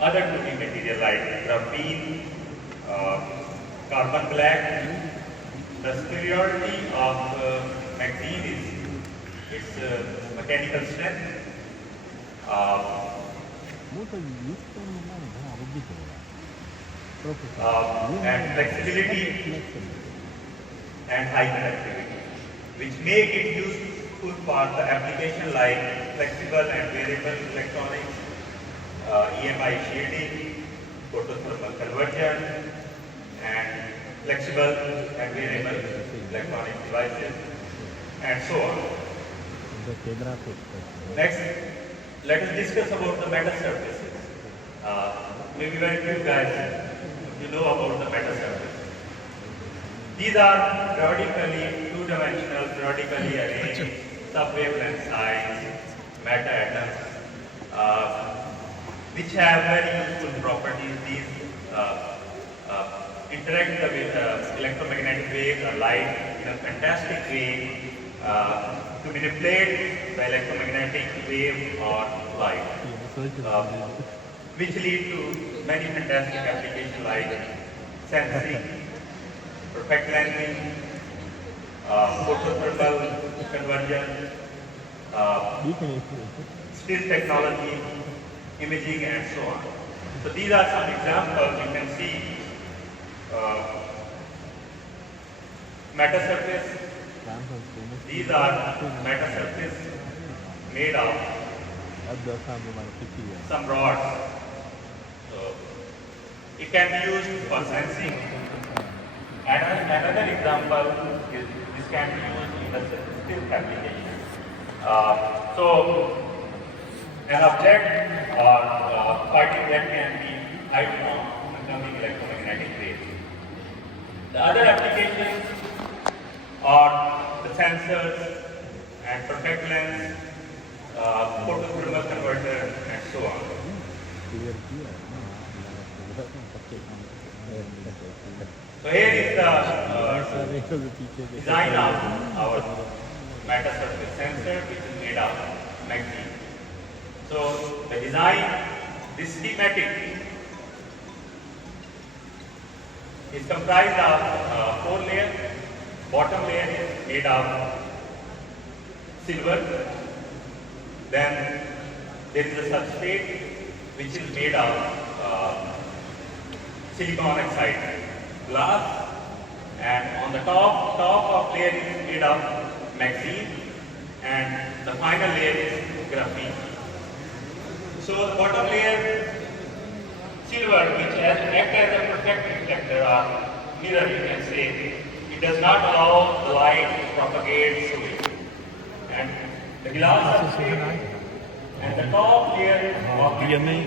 other 2D material like graphene, carbon black. The superiority of magazine is its mechanical strength and flexibility and high conductivity, which make it useful for the application like flexible and variable electronics, EMI shading, photothermal conversion, and flexible and variable electronic devices, and so on. Next, let us discuss about the metal surfaces. Maybe very few guys you know about the metal surfaces. These are periodically two-dimensional, periodically arranged sub-wavelength size matter atoms, which have very useful properties. These interact with electromagnetic waves or light in a fantastic way to manipulate the electromagnetic wave or light, which lead to many fantastic applications like sensing, perfect lensing, photothermal conversion, still technology, imaging, and so on. So these are some examples. You can see metal surface. These are metal surface made of some rods. So it can be used for sensing. And another example is this can be used in the still application. So an object or particle that can be high from becoming electromagnetic waves. The other applications are the sensors and perfect lens, photothermal converter, and so on. So here is the design of our metal surface sensor, which is made of magazine. So the design, this schematic is comprised of 4 layers. Bottom layer is made of silver. Then there is a substrate which is made of silicon oxide glass, and on the top of layer is made of magazine, and the final layer is graphene. So the bottom layer, silver, which acts as a protective reflector or mirror, you can say, it does not allow the light to propagate through it. And the glass substrate and the top layer of graphene,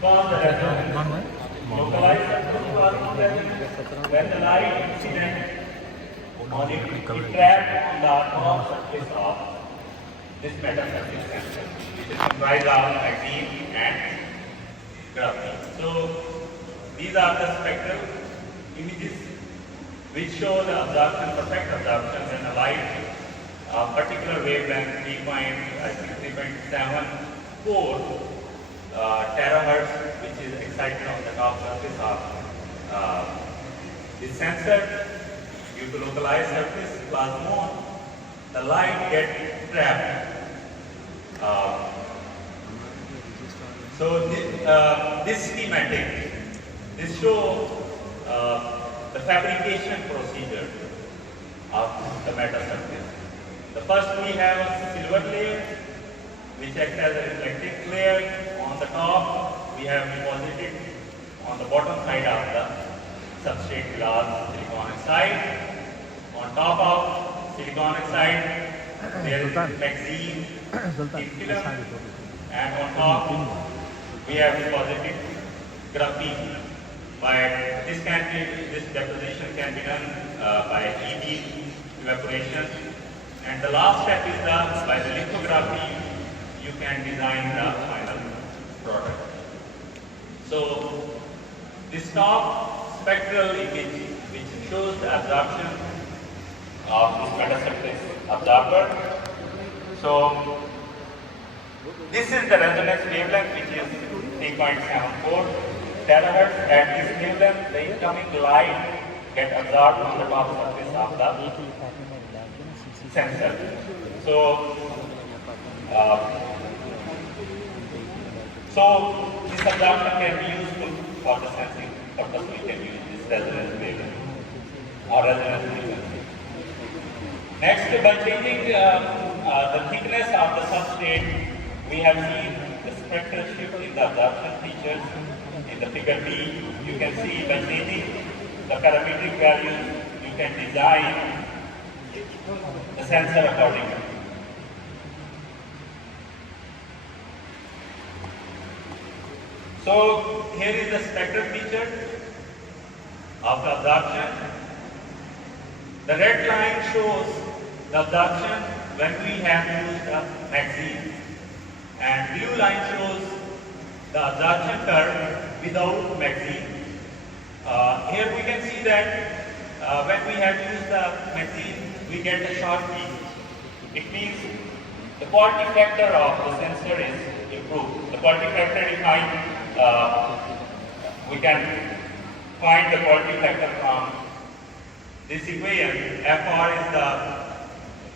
cause the resonance. Localized when the light incident on it is trapped on the top surface of this metal surface sensor, which is comprised of magazine and graphene. So these are the spectral images which show the absorption, perfect absorption when the light particular wavelength 3.74 terahertz, which is excited on the top surface of this sensor. Due to localized surface plasmon, the light gets trapped. So this schematic, this shows the fabrication procedure of the metal surface. The first we have a silver layer, which acts as a reflective layer. On the top, we have deposited on the bottom side of the substrate glass silicon oxide. On top of silicon oxide, there is magazine in film, and on top we have deposited graphene. But this deposition can be done by heat evaporation. And the last step is by the lithography, you can design the final product. So this top spectral image, which shows the absorption of this metal surface absorber. So This is the resonance wavelength, which is 3.74 terahertz. At this wavelength, the incoming light get absorbed on the top surface of the sensor. So, this absorption can be useful for the sensing purpose. We can use this resonance wavelength or resonance frequency. Next, by changing the thickness of the substrate, we have seen the spectral shift in the absorption features. In the figure B, you can see by changing the parametric values, you can design the sensor accordingly. So here is the spectral feature of the absorption. The red line shows the absorption when we have used the magazine, and blue line shows the absorption curve without magazine. Here we can see that when we have used the magazine, we get a short peak. It means the quality factor of the sensor is improved. The quality factor defined, we can find the quality factor from this equation. Fr is the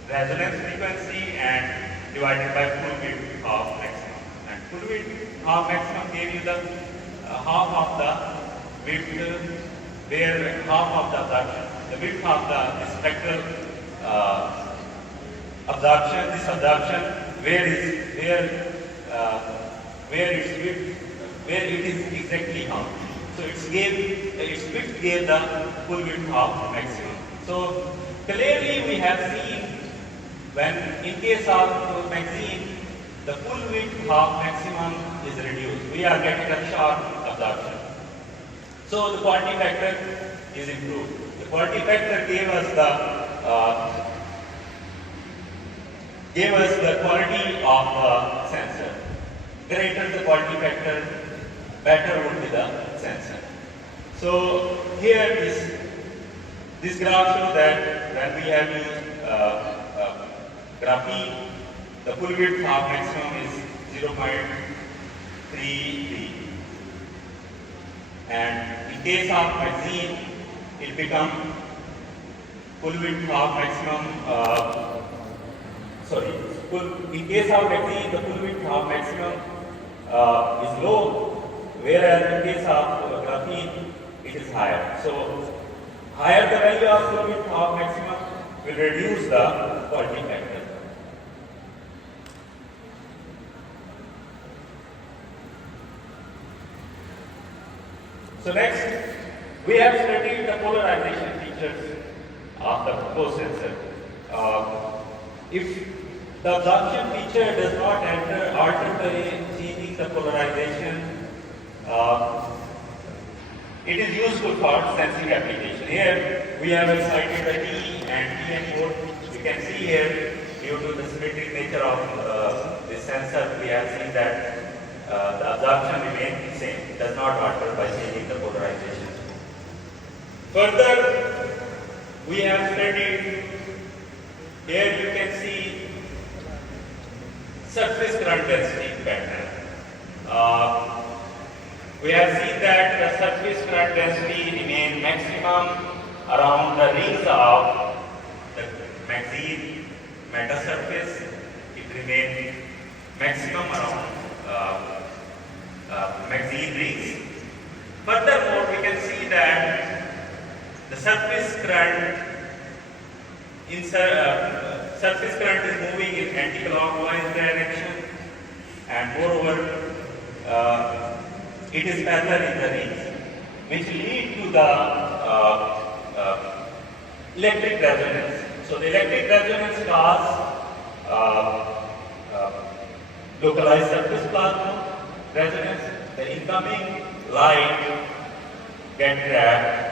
resonance frequency and divided by full width of maximum. And full width of maximum gave you the half of the width, where half of the absorption, the width of the spectral absorption, this absorption, where its width, where it is exactly half. So its width gave the full width of maximum. So clearly we have seen when in case of magazine, the full width of maximum is reduced. We are getting a short absorption. So the quality factor is improved. The quality factor gave us the quality of the sensor. Greater the quality factor, better would be the sensor. So here this graph shows that when we have used graphene, the full width of maximum is 0.33, and in case of magazine, it becomes full width of maximum. In case of magazine, the full width of maximum is low, whereas in case of graphene, it is higher. So higher the value of full width of maximum will reduce the quality factor. So next, we have studied the polarization features of the proposed sensor. If the absorption feature does not alter by changing the polarization, it is useful for sensing application. Here we have cited the T and TN mode. You can see here, due to the symmetric nature of this sensor, we have seen that the absorption remains the same, it does not alter by changing the polarization. Further, we have studied, here you can see surface current density pattern. We have seen that the surface current density remains maximum around the rings of the magazine metal surface. It remains maximum around magazine rings. Furthermore, we can see that the surface current is moving in anti-clockwise direction, and moreover, it is parallel in the rings, which lead to the electric resonance. So the electric resonance causes localized surface plasma resonance. The incoming light gets trapped